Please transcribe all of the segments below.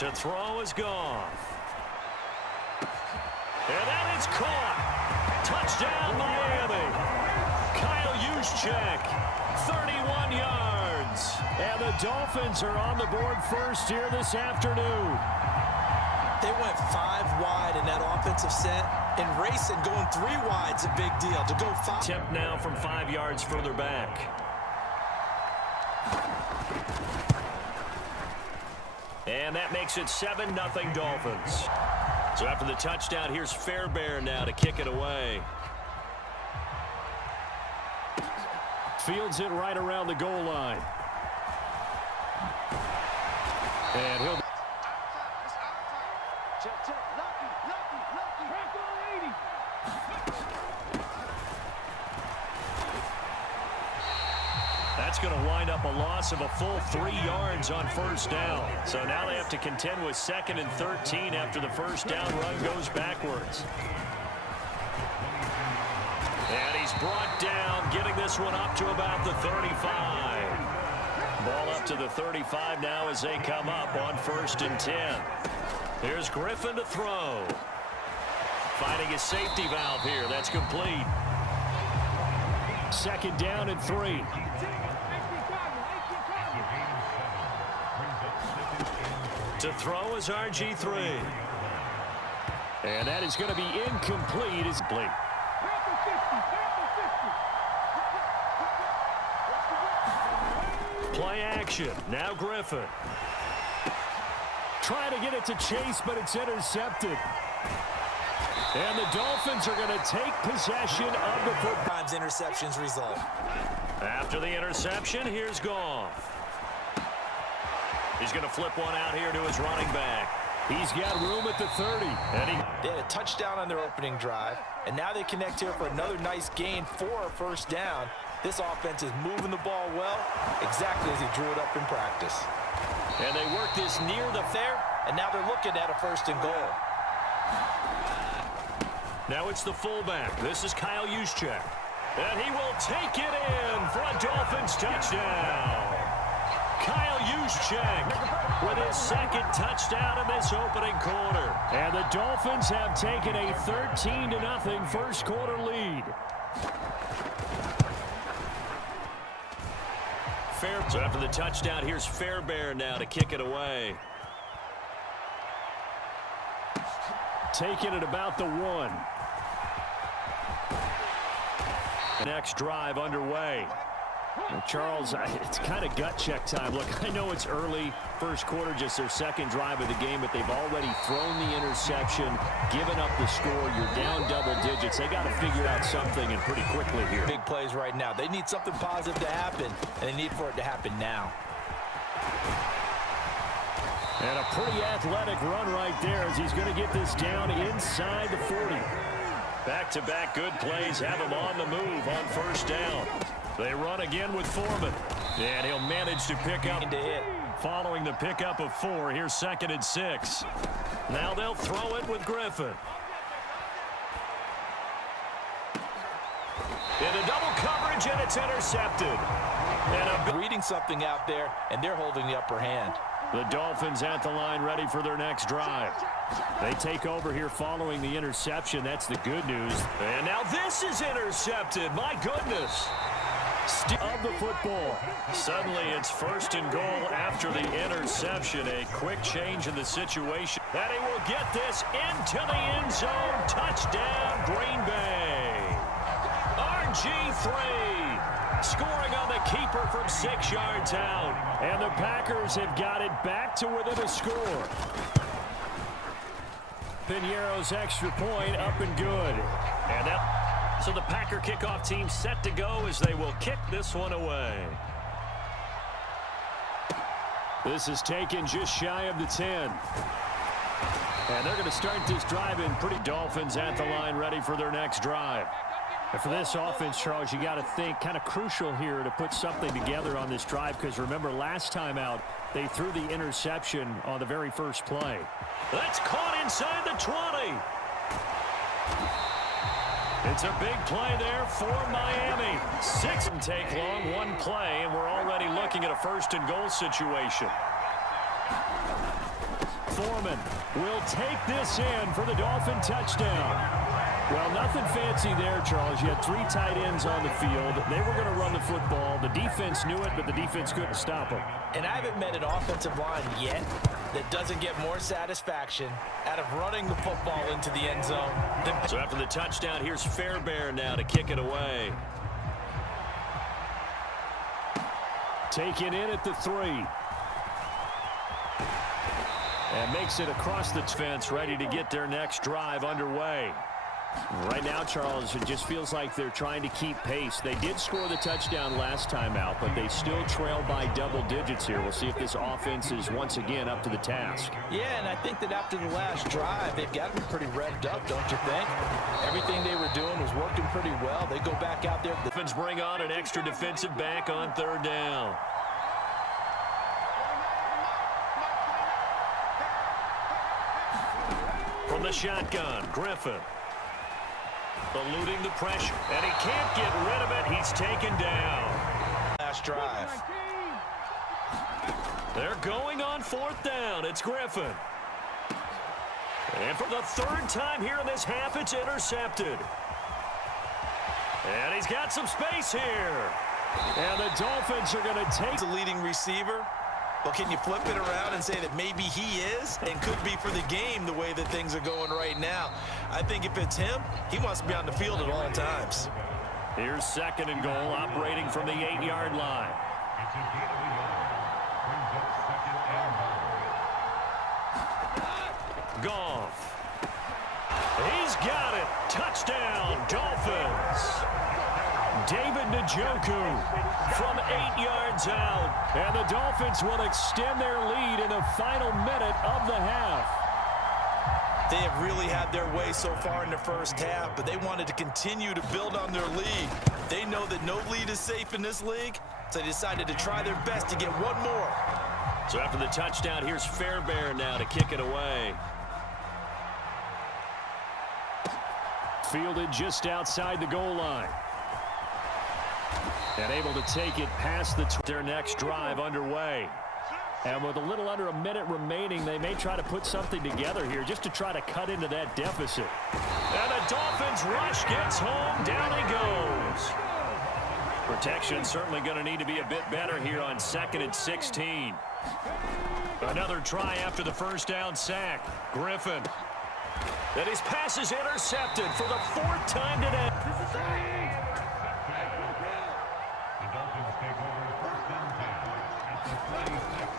To throw is Goff. And that is caught. Touchdown, Miami. Kyle Juszczyk, 31 yards. And the Dolphins are on the board first here this afternoon. They went 5 wide in that offensive set, and racing going 3 wide's a big deal. To go 5. Attempt now from 5 yards further back. And that makes it 7-0 Dolphins. So after the touchdown, here's Fairbairn now to kick it away. Fields it right around the goal line. And he'll... That's going to wind up a loss of a full 3 yards on first down. So now they have to contend with 2nd and 13 after the first down run goes backwards. And he's brought down, getting this one up to about the 35. Ball up to the 35 now as they come up on 1st and 10. Here's Griffin to throw. Finding his safety valve here. That's complete. 2nd down and 3. To throw is RG3. And that is going to be incomplete. Is complete. Play action. Now Griffin. Trying to get it to Chase, but it's intercepted. And the Dolphins are going to take possession of the football. Times interceptions result. After the interception, here's Goff. He's going to flip one out here to his running back. He's got room at the 30. And they had a touchdown on their opening drive, and now they connect here for another nice gain for a first down. This offense is moving the ball well, exactly as he drew it up in practice. And they work this near the there, and now they're looking at a 1st and goal. Now it's the fullback. This is Kyle Juszczyk. And he will take it in for a Dolphins touchdown. Kyle Juszczyk with his 2nd touchdown in this opening quarter. And the Dolphins have taken a 13-0 first quarter lead. So after the touchdown, here's Fairbairn now to kick it away. Taking it about the 1. Next drive underway. Well, Charles, it's kind of gut check time. Look, I know it's early, first quarter, just their 2nd drive of the game, but they've already thrown the interception, given up the score. You're down double digits. They got to figure out something, and pretty quickly here. Big plays right now. They need something positive to happen, and they need for it to happen now. And a pretty athletic run right there as he's going to get this down inside the 40. Back-to-back good plays have him on the move on first down. They run again with Foreman. And he'll manage to pick up following the pickup of 4. Here's 2nd and 6. Now they'll throw it with Griffin. Into double coverage, and it's intercepted. And reading something out there, and they're holding the upper hand. The Dolphins at the line ready for their next drive. They take over here following the interception. That's the good news. And now this is intercepted. My goodness. Of the football. Suddenly it's 1st and goal after the interception. A quick change in the situation. And he will get this into the end zone. Touchdown, Green Bay. RG3 scoring on the keeper from 6 yards out. And the Packers have got it back to within a score. Piñeiro's extra point up and good. And that... So the Packer kickoff team set to go as they will kick this one away. This is taken just shy of the 10. And they're going to start this drive in pretty. Dolphins at the line ready for their next drive. And for this offense, Charles, you got to think kind of crucial here to put something together on this drive, because remember last time out they threw the interception on the very first play. That's caught inside the 20. It's a big play there for Miami. 6 and take long, 1 play, and we're already looking at a 1st and goal situation. Foreman will take this in for the Dolphin touchdown. Well, nothing fancy there, Charles. You had 3 tight ends on the field. They were going to run the football. The defense knew it, but the defense couldn't stop them. And I haven't met an offensive line yet that doesn't get more satisfaction out of running the football into the end zone. So after the touchdown, here's Fairbairn now to kick it away. Taken in at the 3. And makes it across the fence, ready to get their next drive underway. Right now, Charles, it just feels like they're trying to keep pace. They did score the touchdown last time out, but they still trail by double digits here. We'll see if this offense is once again up to the task. Yeah, and I think that after the last drive, they've got to be pretty revved up, don't you think? Everything they were doing was working pretty well. They go back out there. The Dolphins bring on an extra defensive back on 3rd down. From the shotgun, Griffin. Eluding the pressure, and he can't get rid of it. He's taken down. Last drive. They're going on 4th down. It's Griffin. And for the 3rd time here in this half, it's intercepted. And he's got some space here. And the Dolphins are going to take the leading receiver. Well, can you flip it around and say that maybe he is and could be for the game the way that things are going right now? I think if it's him, he wants to be on the field at all times. Here's 2nd and goal, operating from the 8-yard line. Goff. He's got it. Touchdown, Dolphins. David Njoku from 8 yards out. And the Dolphins will extend their lead in the final minute of the half. They have really had their way so far in the first half, but they wanted to continue to build on their lead. They know that no lead is safe in this league, so they decided to try their best to get one more. So after the touchdown, here's Fairbairn now to kick it away. Fielded just outside the goal line. And able to take it past their next drive underway. And with a little under a minute remaining, they may try to put something together here just to try to cut into that deficit. And the Dolphins rush gets home. Down he goes. Protection certainly going to need to be a bit better here on 2nd and 16. Another try after the 1st down sack. Griffin. And his pass is intercepted for the 4th time today.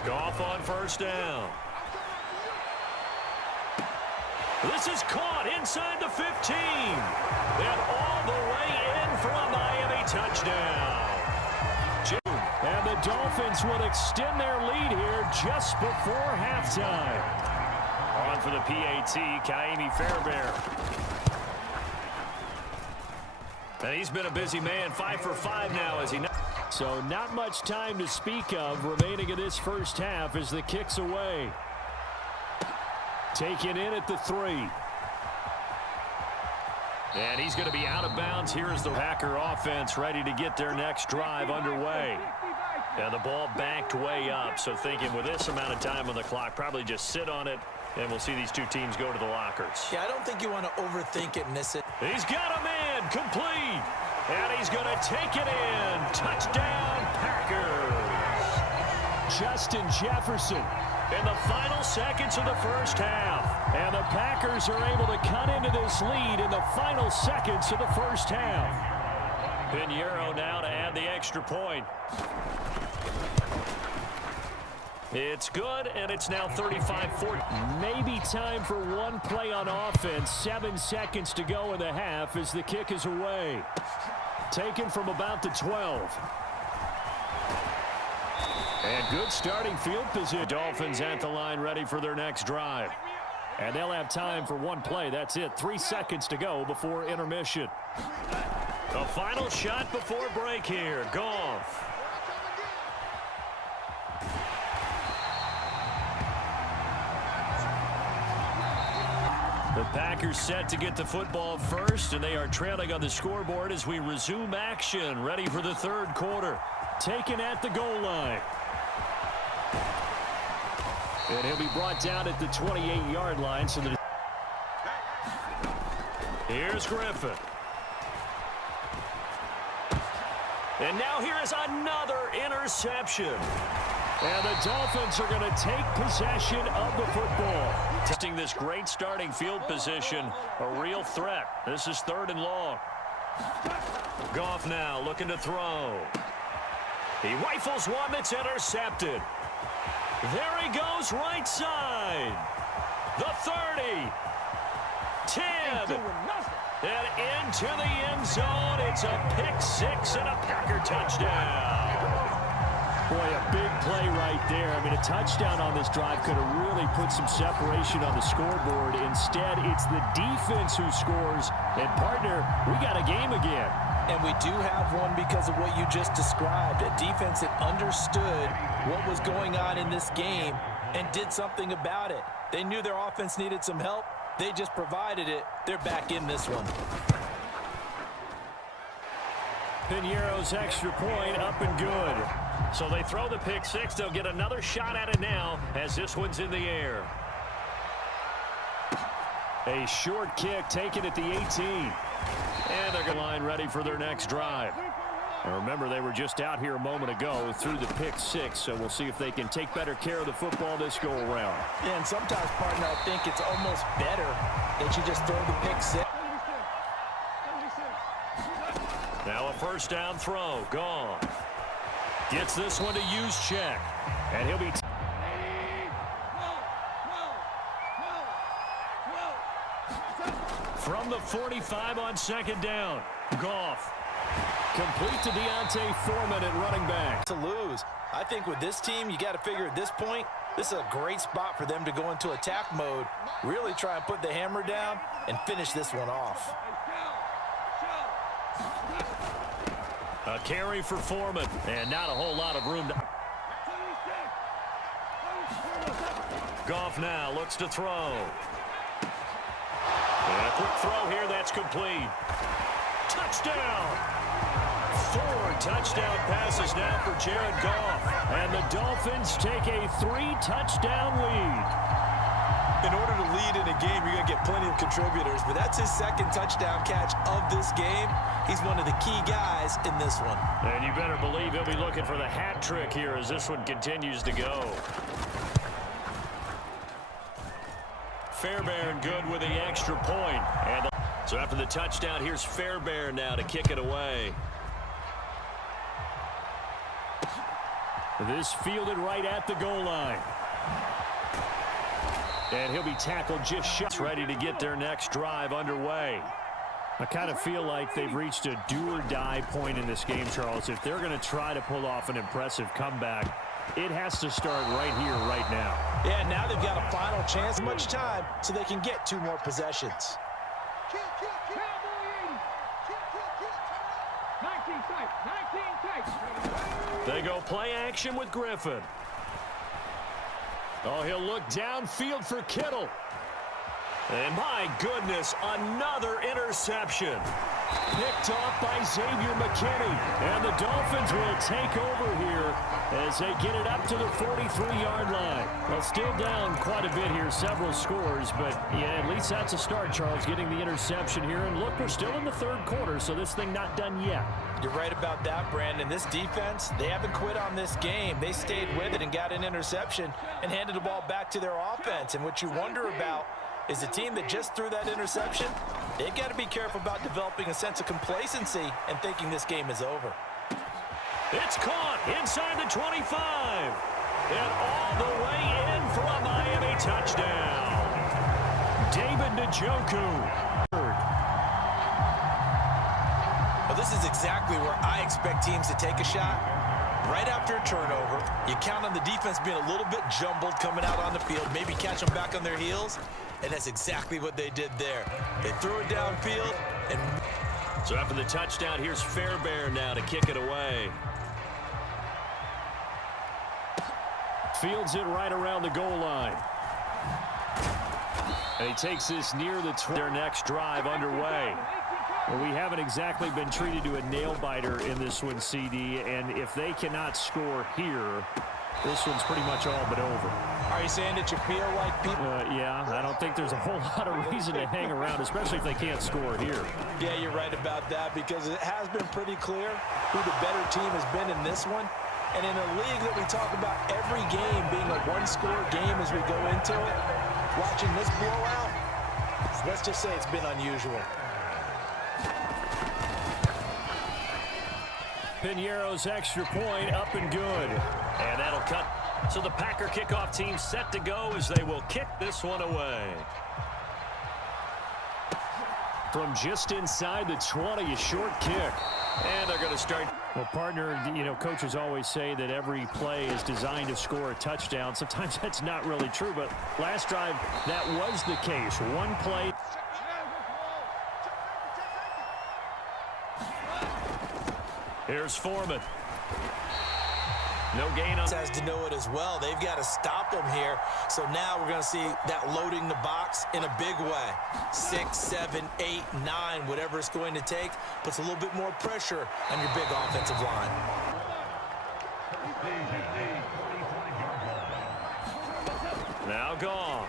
Goff on 1st down. This is caught inside the 15. And all the way in for a Miami touchdown. And the Dolphins would extend their lead here just before halftime. On for the PAT, Kaimi Fairbairn. And he's been a busy man, 5 for 5 now as he... So not much time to speak of remaining in this first half as the kick's away. Taken in at the 3. And he's going to be out of bounds. Here is the Packer offense ready to get their next drive underway. And the ball backed way up. So thinking with this amount of time on the clock, probably just sit on it, and we'll see these two teams go to the lockers. Yeah, I don't think you want to overthink it and miss it. He's got a man complete. And he's going to take it in. Touchdown, Packers. Justin Jefferson. In the final seconds of the first half. And the Packers are able to cut into this lead in the final seconds of the first half. Pinheiro now to add the extra point. It's good, and it's now 35-40. Maybe time for one play on offense. 7 seconds to go in the half as the kick is away. Taken from about the 12. And good starting field position. Dolphins at the line ready for their next drive. And they'll have time for one play. That's it. 3 seconds to go before intermission. The final shot before break here. Goff. The Packers set to get the football first, and they are trailing on the scoreboard as we resume action, ready for the third quarter. Taken at the goal line. And he'll be brought down at the 28-yard line. So here's Griffin. And now here is another interception. And the Dolphins are going to take possession of the football. Testing this great starting field position, a real threat. This is 3rd and long. Goff now looking to throw. He rifles one that's intercepted. There he goes, right side. The 30. 10. And into the end zone. It's a pick-6 and a Packer touchdown. Boy, a big play right there. I mean, a touchdown on this drive could have really put some separation on the scoreboard. Instead, it's the defense who scores. And, partner, we got a game again. And we do have one because of what you just described. A defense that understood what was going on in this game and did something about it. They knew their offense needed some help. They just provided it. They're back in this one. Piñeiro's extra point up and good. So they throw the pick-6. They'll get another shot at it now as this one's in the air. A short kick taken at the 18. And they're going to line ready for their next drive. And remember, they were just out here a moment ago through the pick-6, so we'll see if they can take better care of the football this go-around. Yeah, and sometimes, partner, I think it's almost better that you just throw the pick-6. Now a first down throw. Gone. Gets this one to use check. And he'll be... From the 45 on 2nd down. Goff. Complete to Deontay Foreman at running back. To lose. I think with this team, you got to figure at this point, this is a great spot for them to go into attack mode, really try and put the hammer down and finish this one off. A carry for Foreman, and not a whole lot of room to... Goff now looks to throw. And a quick throw here, that's complete. Touchdown! 4 touchdown passes now for Jared Goff. And the Dolphins take a 3-touchdown lead. In order to lead in a game, you're going to get plenty of contributors, but that's his 2nd touchdown catch of this game. He's one of the key guys in this one. And you better believe he'll be looking for the hat trick here as this one continues to go. Fairbairn good with the extra point. And so after the touchdown, here's Fairbairn now to kick it away. This fielded right at the goal line. And he'll be tackled just short. Ready to get their next drive underway. I kind of feel like they've reached a do-or-die point in this game, Charles. If they're going to try to pull off an impressive comeback, it has to start right here, right now. Yeah, now they've got a final chance, much time, so they can get 2 more possessions. They go play action with Griffin. Oh, he'll look downfield for Kittle. And my goodness, another interception. Picked off by Xavier McKinney. And the Dolphins will take over here as they get it up to the 43-yard line. Well, still down quite a bit here, several scores. But, yeah, at least that's a start, Charles, getting the interception here. And, look, we're still in the 3rd quarter, so this thing not done yet. You're right about that, Brandon. This defense, they haven't quit on this game. They stayed with it and got an interception and handed the ball back to their offense. And what you wonder about is the team that just threw that interception, they've got to be careful about developing a sense of complacency and thinking this game is over. It's caught inside the 25. And all the way in for a Miami touchdown. David Njoku. Well, this is exactly where I expect teams to take a shot. Right after a turnover, you count on the defense being a little bit jumbled coming out on the field, maybe catch them back on their heels, and that's exactly what they did there. They threw it downfield. And so after the touchdown, here's Fairbairn now to kick it away. Fields it right around the goal line. And he takes this near their next drive underway. Well, we haven't exactly been treated to a nail-biter in this one, CD, and if they cannot score here, this one's pretty much all but over. Are you saying that you feel like people... Yeah, I don't think there's a whole lot of reason to hang around, especially if they can't score here. Yeah, you're right about that, because it has been pretty clear who the better team has been in this one. And in a league that we talk about every game being a one-score game as we go into it, watching this blowout, let's just say it's been unusual. Piñeiro's extra point up and good. And that'll cut. So the Packer kickoff team set to go as they will kick this one away. From just inside the 20, a short kick. And they're going to start. Well, partner, you know, coaches always say that every play is designed to score a touchdown. Sometimes that's not really true, but last drive, that was the case. One play. Here's Foreman. No gain on. Has to know it as well. They've got to stop them here. So now we're going to see that loading the box in a big way. 6, 7, 8, 9, whatever it's going to take, puts a little bit more pressure on your big offensive line. Now Goff.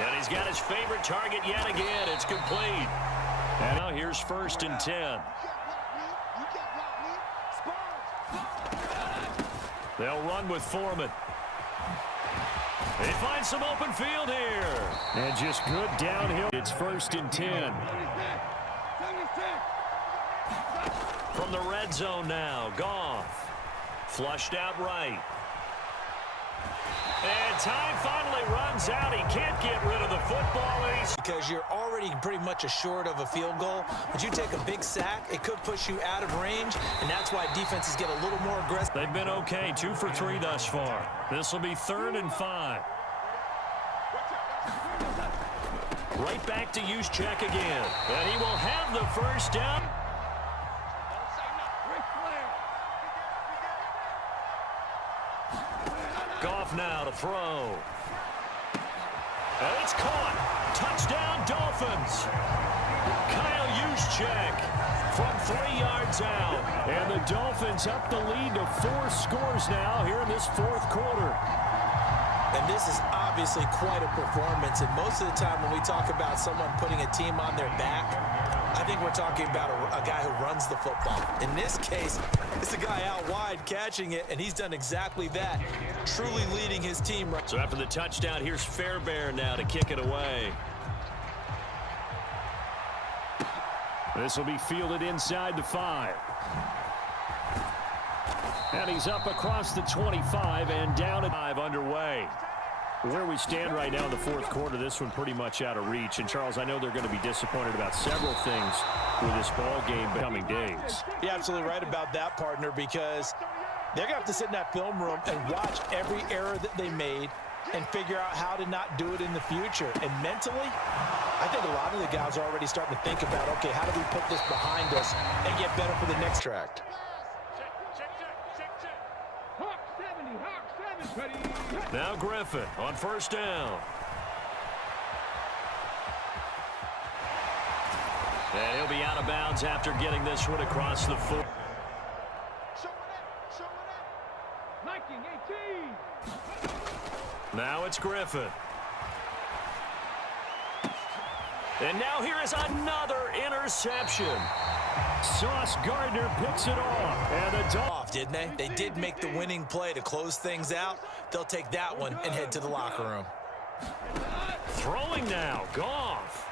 And he's got his favorite target yet again. It's complete. And now here's 1st and 10. They'll run with Foreman. They find some open field here. And just good downhill. It's 1st and 10. From the red zone now, Goff. Flushed out right. And time finally runs out. He can't get rid of the football. Because you're already pretty much assured of a field goal. But you take a big sack, it could push you out of range, and that's why defenses get a little more aggressive. They've been okay, 2 for 3 thus far. This will be 3rd and 5. Right back to Juszczyk again. And he will have the first down. Goff now to throw. And it's caught. Touchdown, Dolphins. Kyle Juszczyk from 3 yards out. And the Dolphins up the lead to 4 scores now here in this 4th quarter. And this is obviously quite a performance. And most of the time when we talk about someone putting a team on their back, I think we're talking about a guy who runs the football. In this case, it's a guy out wide catching it, and he's done exactly that, truly leading his team. So after the touchdown, here's Fairbairn now to kick it away. This will be fielded inside the 5. And he's up across the 25 and down at 5 underway. Where we stand right now in the 4th quarter, this one pretty much out of reach. And, Charles, I know they're going to be disappointed about several things with this ball game coming days. You're absolutely right about that, partner, because they're going to have to sit in that film room and watch every error that they made and figure out how to not do it in the future. And mentally, I think a lot of the guys are already starting to think about, okay, how do we put this behind us and get better for the next track? Now Griffin on 1st down. And he'll be out of bounds after getting this one across the 4. Now it's Griffin. And now here is another interception. Sauce Gardner picks it off. And the Dolphins, didn't they? They did make the winning play to close things out. They'll take that one and head to the locker room. Throwing now, Goff.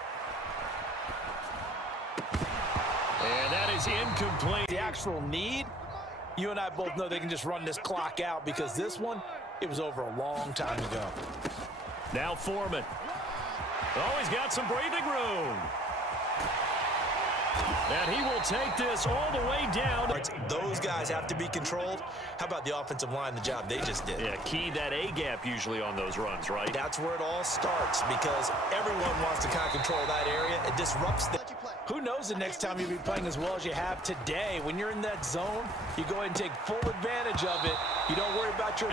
And that is incomplete. The actual need, you and I both know they can just run this clock out, because this one, it was over a long time ago. Now Foreman. Oh, he's got some breathing room. And he will take this all the way down. Those guys have to be controlled. How about the offensive line, the job they just did? Yeah, key that A-gap usually on those runs, right? That's where it all starts, because everyone wants to kind of control that area. It disrupts the... Who knows the next time you'll be playing as well as you have today. When you're in that zone, you go ahead and take full advantage of it. You don't worry about your...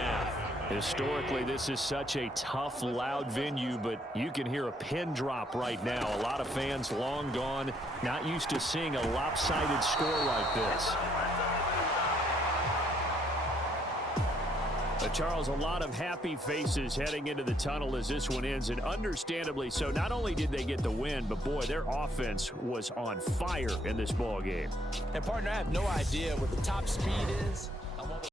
Historically, this is such a tough, loud venue, but you can hear a pin drop right now. A lot of fans long gone, not used to seeing a lopsided score like this. Charles, a lot of happy faces heading into the tunnel as this one ends, and understandably so. Not only did they get the win, but boy, their offense was on fire in this ball game. And partner, I have no idea what the top speed is